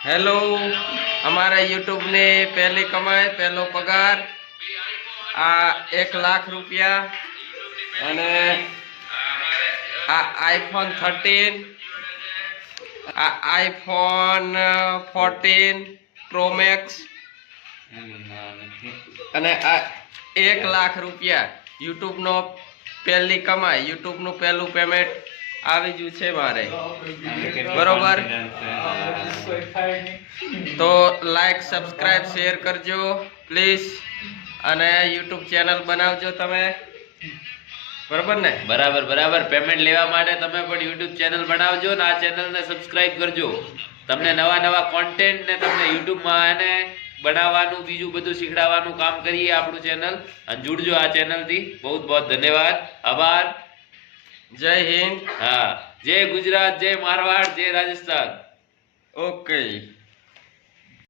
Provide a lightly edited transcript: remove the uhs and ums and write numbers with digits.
hello, हमारा YouTube ने पहली कमाई पहलो पगार आ 1,00,000 रुपया અને આ આઈફોન 13 આ આઈફોન 14 પ્રો મેક્સ અને આ 1,00,000 રૂપિયા યુટ્યુબ નો પહેલી કમાઈ યુટ્યુબ નું પહેલું પેમેન્ટ આવી ગયું છે મારે બરોબર તો લાઈક સબસ્ક્રાઇબ શેર કરજો પ્લીઝ અને યુટ્યુબ ચેનલ બનાવજો તમે બરોબર ને બરાબર બરાબર પેમેન્ટ લેવા માટે તમે પણ યુટ્યુબ ચેનલ બનાવજો ને આ ચેનલને સબસ્ક્રાઇબ કરજો તમને નવા નવા કોન્ટેન્ટ ને તમને યુટ્યુબમાં એને બનાવવાનું બીજું બધું શીખડાવવાનું કામ કરીએ આપણું ચેનલ અને जुड़જો આ ચેનલથી બહુ બહુ ધન્યવાદ આભાર જય હિન્દ હા જય ગુજરાત જય મારવાડ જય રાજસ્થાન ઓકે